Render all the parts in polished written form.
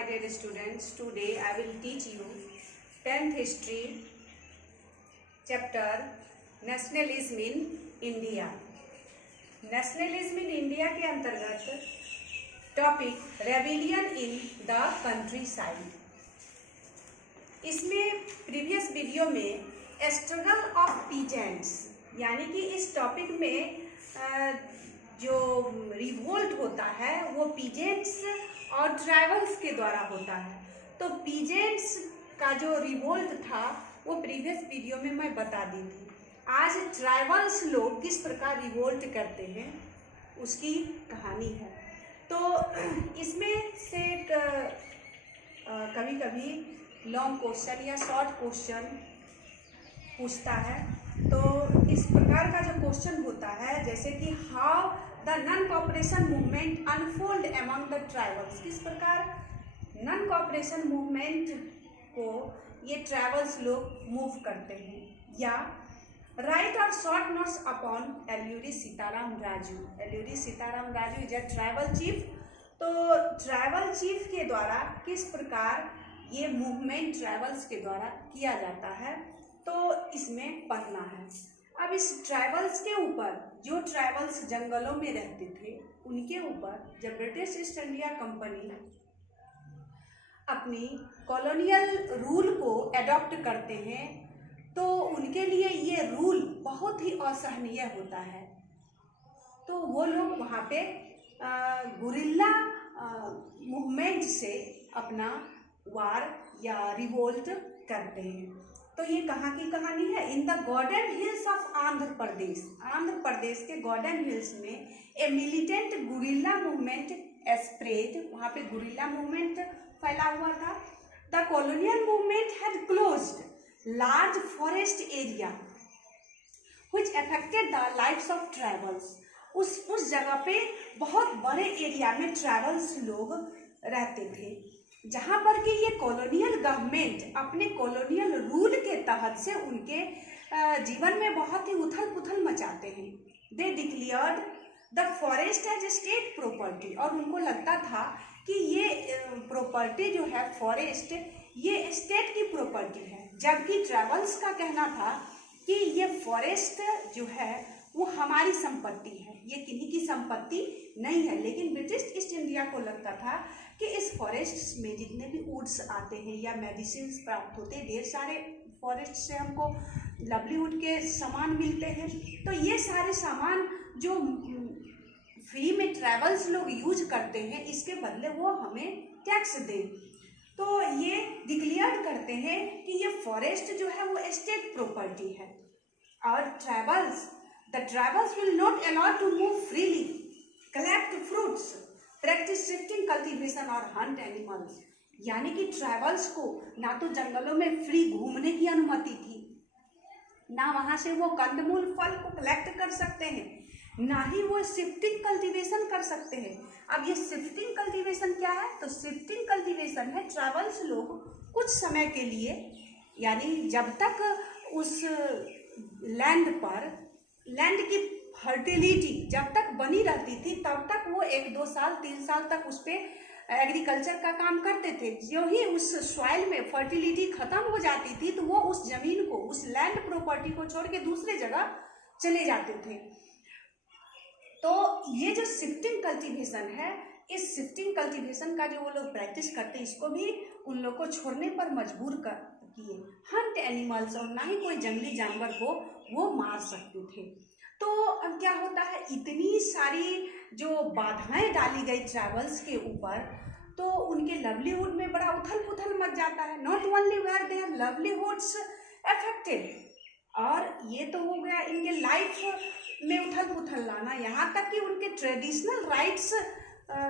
my dear students. Today I will teach you 10th history chapter Nationalism in India. Nationalism in India के अंतर्गत topic rebellion in the country side. इसमें previous video में struggle of peasants यानी कि इस topic में जो revolt होता है वो पीजेंट्स और ट्राइबल्स के द्वारा होता है. तो पीजेंट्स का जो रिवोल्ट था वो प्रीवियस वीडियो में मैं बता दी थी. आज ट्राइबल्स लोग किस प्रकार रिवोल्ट करते हैं उसकी कहानी है. तो इसमें से कभी कभी लॉन्ग क्वेश्चन या शॉर्ट क्वेश्चन पूछता है. तो इस प्रकार का जो क्वेश्चन होता है जैसे कि how the non cooperation movement unfold among the tribals. किस प्रकार नॉन कोऑपरेशन मूवमेंट को ये ट्राइबल्स लोग मूव करते हैं. या राइट और short notes upon Alluri Sitarama Raju. Alluri Sitarama Raju is a tribal chief. तो ट्राइबल चीफ के द्वारा किस प्रकार ये मूवमेंट ट्राइबल्स के द्वारा किया जाता है तो इसमें पढ़ना है. अब इस ट्राइबल्स के ऊपर जो ट्राइबल्स जंगलों में रहते थे उनके ऊपर जब ब्रिटिश ईस्ट इंडिया कंपनी अपनी कॉलोनियल रूल को एडॉप्ट करते हैं तो उनके लिए ये रूल बहुत ही असहनीय होता है. तो वो लोग वहाँ पे गुरिल्ला मूवमेंट से अपना वार या रिवोल्ट करते हैं. तो ये कहाँ की कहानी है. In the Gordon hills of Andhra Pradesh. Andhra Pradesh के गॉर्डन हिल्स में a militant guerrilla movement spread. वहाँ पे गुरिल्ला मूवमेंट फैला हुआ था. The colonial movement had closed large forest area which affected the lives of tribals. उस जगह पे बहुत बड़े एरिया में ट्राइबल्स लोग रहते थे जहाँ पर कि ये कॉलोनियल गवर्नमेंट अपने कॉलोनियल रूल के तहत से उनके जीवन में बहुत ही उथल पुथल मचाते हैं. They declared the forest as state property. और उनको लगता था कि ये प्रॉपर्टी जो है फॉरेस्ट ये स्टेट की प्रॉपर्टी है. जबकि ट्राइबल्स का कहना था कि ये फॉरेस्ट जो है वो हमारी संपत्ति है, ये किन्हीं की संपत्ति नहीं है. लेकिन ब्रिटिश ईस्ट इंडिया को लगता था कि इस फॉरेस्ट में जितने भी वुड्स आते हैं या मेडिसिन प्राप्त होते हैं, ढेर सारे फॉरेस्ट से हमको लवलीवुड के सामान मिलते हैं. तो ये सारे सामान जो फ्री में ट्रैवल्स लोग यूज करते हैं इसके बदले वो हमें टैक्स दें. तो ये डिक्लेयर करते हैं कि ये फॉरेस्ट जो है वो स्टेट प्रॉपर्टी है. और the tribals will not allow to move freely, collect fruits, practice shifting cultivation और हंट एनिमल्स. यानी कि ट्राइबल्स को ना तो जंगलों में फ्री घूमने की अनुमति थी, ना वहाँ से वो कंदमूल फल को कलेक्ट कर सकते हैं, ना ही वो शिफ्टिंग कल्टीवेशन कर सकते हैं. अब ये शिफ्टिंग कल्टीवेशन क्या है. तो शिफ्टिंग कल्टीवेशन है ट्राइबल्स लोग कुछ समय के लिए यानी जब तक उस लैंड की फर्टिलिटी जब तक बनी रहती थी तब तक वो 1-2 साल 3 साल तक उस पर एग्रीकल्चर का काम करते थे. जो ही उस सॉइल में फर्टिलिटी खत्म हो जाती थी तो वो उस जमीन को उस लैंड प्रॉपर्टी को छोड़ के दूसरे जगह चले जाते थे. तो ये जो शिफ्टिंग कल्टीवेशन है इस शिफ्टिंग कल्टीवेशन का जो वो लोग प्रैक्टिस करते हैं इसको भी उन लोग को छोड़ने पर मजबूर किए. हंट एनिमल्स और ना ही कोई जंगली जानवर को वो मार सकते थे. तो अब क्या होता है इतनी सारी जो बाधाएं डाली गई ट्राइबल्स के ऊपर तो उनके लवलीहुड में बड़ा उथल पुथल मच जाता है. Not only where their livelihoods affected. और ये तो हो गया इनके लाइफ में उथल पुथल लाना, यहाँ तक कि उनके ट्रेडिशनल राइट्स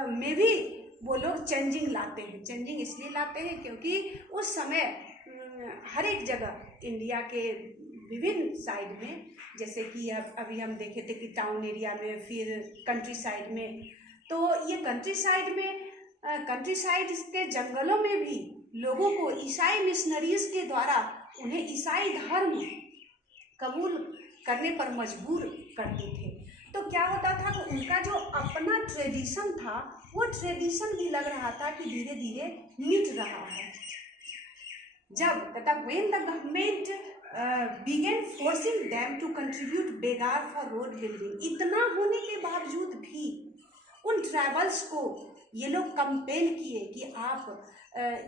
में भी वो लोग चेंजिंग लाते हैं. चेंजिंग इसलिए लाते हैं क्योंकि उस समय हर एक जगह इंडिया के विभिन्न साइड में जैसे कि अभी हम देखे थे कि टाउन एरिया में फिर कंट्री साइड में. तो ये कंट्री साइड के जंगलों में भी लोगों को ईसाई मिशनरीज के द्वारा उन्हें ईसाई धर्म कबूल करने पर मजबूर करते थे. तो क्या होता था कि उनका जो अपना ट्रेडिशन था वो ट्रेडिशन भी लग रहा था कि धीरे धीरे मिट रहा है। जब तथा when the government began forcing them to contribute begar for road building, इतना होने के बावजूद भी उन ट्राइबल्स को ये लोग कंपेल किए कि आप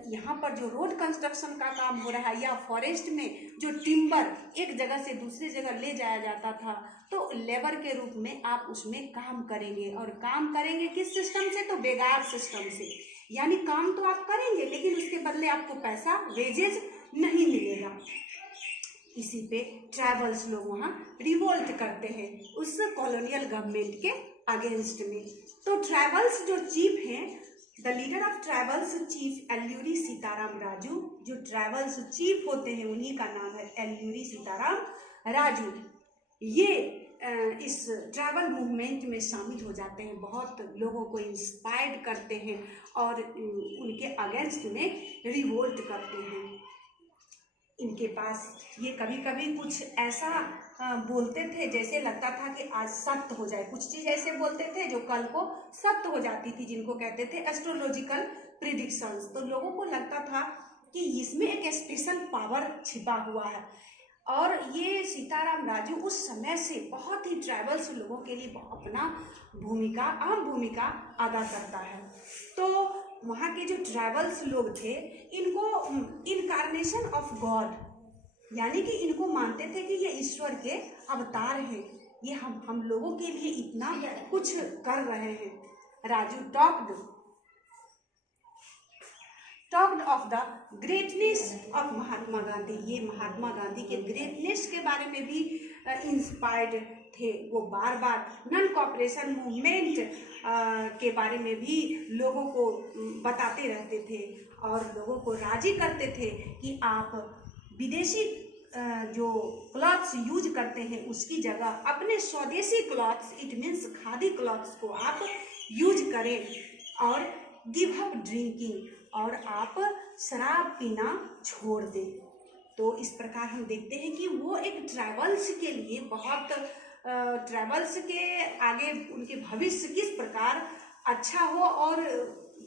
यहाँ पर जो रोड कंस्ट्रक्शन का काम हो रहा है या फॉरेस्ट में जो टिम्बर एक जगह से दूसरी जगह ले जाया जाता था, तो लेबर के रूप में आप उसमें काम करेंगे। और काम करेंगे किस सिस्टम से? तो बेगार सिस्टम से। यानी काम तो आप करेंगे लेकिन उसके बदले आपको पैसा, वेजेज नहीं मिलेगा। इसी पे ट्राइबल्स लोग वहाँ रिवोल्ट करते हैं उस कॉलोनियल गवर्नमेंट के अगेंस्ट में। तो ट्राइबल्स जो चीफ हैं, the leader of tribals chief Alluri Sitarama Raju, जो ट्राइबल्स चीफ होते हैं उन्हीं का नाम है एल्यूरी सीताराम राजू। ये इस ट्राइबल मूवमेंट में शामिल हो जाते हैं, बहुत लोगों को इंस्पायर्ड करते हैं और उनके अगेंस्ट में रिवोल्ट करते हैं। इनके पास ये कभी कभी कुछ ऐसा बोलते थे जैसे लगता था कि आज सत्य हो जाए, कुछ चीज़ ऐसे बोलते थे जो कल को सत्य हो जाती थी, जिनको कहते थे एस्ट्रोलॉजिकल प्रिडिक्शंस। तो लोगों को लगता था कि इसमें एक स्पेशल पावर छिपा हुआ है। और ये सीताराम राजू उस समय से बहुत ही ट्राइबल्स लोगों के लिए अपना भूमिका, अहम भूमिका अदा करता है। तो वहाँ के जो ट्राइबल्स लोग थे, इनको इनकारनेशन ऑफ गॉड, यानी कि इनको मानते थे कि ये ईश्वर के अवतार हैं, ये हम लोगों के लिए इतना कुछ कर रहे हैं। Raju talked of the greatness of Mahatma Gandhi. ये महात्मा गांधी के ग्रेटनेस के बारे में भी इंस्पायर्ड थे। वो बार बार नॉन कॉपरेशन मूवमेंट के बारे में भी लोगों को बताते रहते थे और लोगों को राजी करते थे कि आप विदेशी जो क्लॉथ्स यूज करते हैं उसकी जगह अपने स्वदेशी clothes, it means khadi clothes को आप यूज करें और गिव अप ड्रिंकिंग, और आप शराब पीना छोड़ दें। तो इस प्रकार हम देखते हैं कि वो एक ट्राइबल्स के लिए बहुत, ट्राइबल्स के आगे उनके भविष्य किस प्रकार अच्छा हो और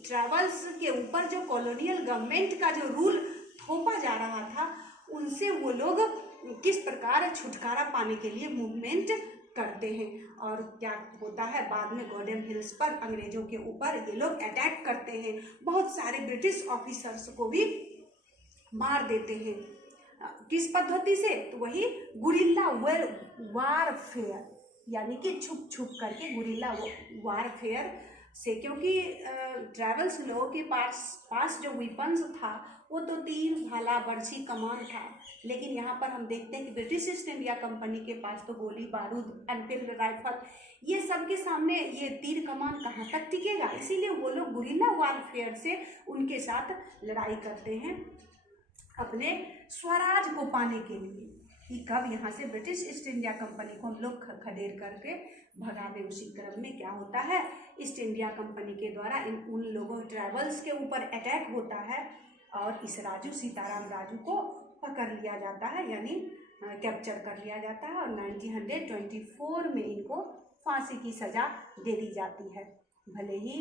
ट्राइबल्स के ऊपर जो कॉलोनियल गवर्नमेंट का जो रूल थोपा जा रहा था उनसे वो लोग किस प्रकार छुटकारा पाने के लिए मूवमेंट करते हैं। और क्या होता है, बाद में गोडेम हिल्स पर अंग्रेजों के ऊपर ये लोग अटैक करते हैं, बहुत सारे ब्रिटिश ऑफिसर्स को भी मार देते हैं। किस पद्धति से? तो वही गुरिल्ला वारफेयर, यानी कि छुप छुप करके गुरिल्ला वारफेयर से, क्योंकि ट्राइबल्स लोगों के पास जो वेपन्स था वो तो तीर, भाला, बर्छी, कमान था, लेकिन यहाँ पर हम देखते हैं कि ब्रिटिश ईस्ट इंडिया कंपनी के पास तो गोली बारूद, एनफील्ड राइफल, ये सब के सामने ये तीर कमान कहाँ तक टिकेगा। इसीलिए वो लोग गुरिल्ला वारफेयर से उनके साथ लड़ाई करते हैं अपने स्वराज को पाने के लिए, कि कब यहाँ से ब्रिटिश ईस्ट इंडिया कंपनी को हम लोग खदेड़ करके भगा दें। उसी क्रम में क्या होता है, ईस्ट इंडिया कंपनी के द्वारा उन लोगों ट्राइबल्स के ऊपर अटैक होता है और इस सीताराम राजू को पकड़ लिया जाता है, यानी कैप्चर कर लिया जाता है और 1924 में इनको फांसी की सज़ा दे दी जाती है। भले ही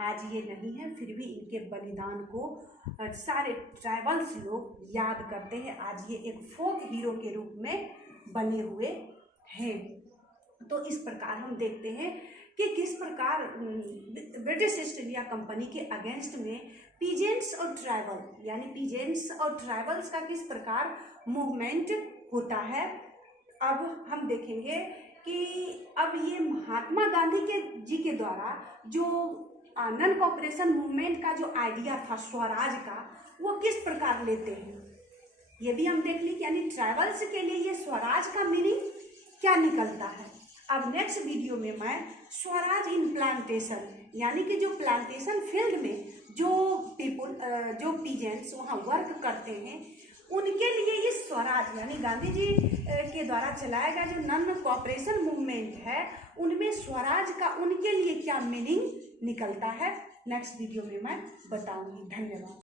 आज ये नहीं है, फिर भी इनके बलिदान को सारे ट्राइबल्स लोग याद करते हैं। आज ये एक फोक हीरो के रूप में बने हुए हैं। तो इस प्रकार हम देखते हैं कि किस प्रकार ब्रिटिश ईस्ट इंडिया कंपनी के अगेंस्ट में पीजेंट्स और ट्राइबल, यानी पीजेंट्स और ट्राइबल्स का किस प्रकार मूवमेंट होता है। अब हम देखेंगे कि अब ये महात्मा गांधी जी के द्वारा जो नॉन कॉपरेशन मूवमेंट का जो आइडिया था स्वराज का, वो किस प्रकार लेते हैं ये भी हम देख ली, यानी ट्राइबल्स के लिए ये स्वराज का मीनिंग क्या निकलता है। अब नेक्स्ट वीडियो में मैं स्वराज इन प्लांटेशन, यानी कि जो प्लांटेशन फील्ड में जो जो पीजेंट्स वहाँ वर्क करते हैं उनके लिए ये स्वराज, यानी गांधी जी के द्वारा चलाया गया जो नॉन कॉपरेशन मूवमेंट है उनमें स्वराज का उनके लिए क्या मीनिंग निकलता है, नेक्स्ट वीडियो में मैं बताऊंगी। धन्यवाद।